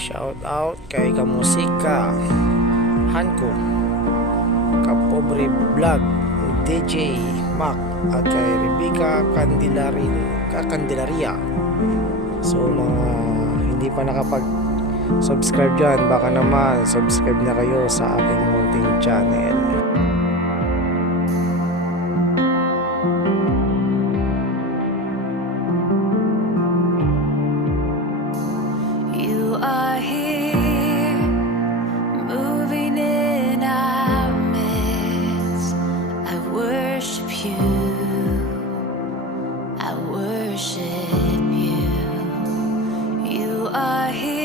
Shout out kay Kamusika, Hanko, Kapobre Vlog, DJ Mac, at kay Rebecca Candelaria. So mga hindi pa nakapag-subscribe dyan, baka naman subscribe na kayo sa aking munting channel. You are here, moving in our midst. I worship you, I worship you. You are here.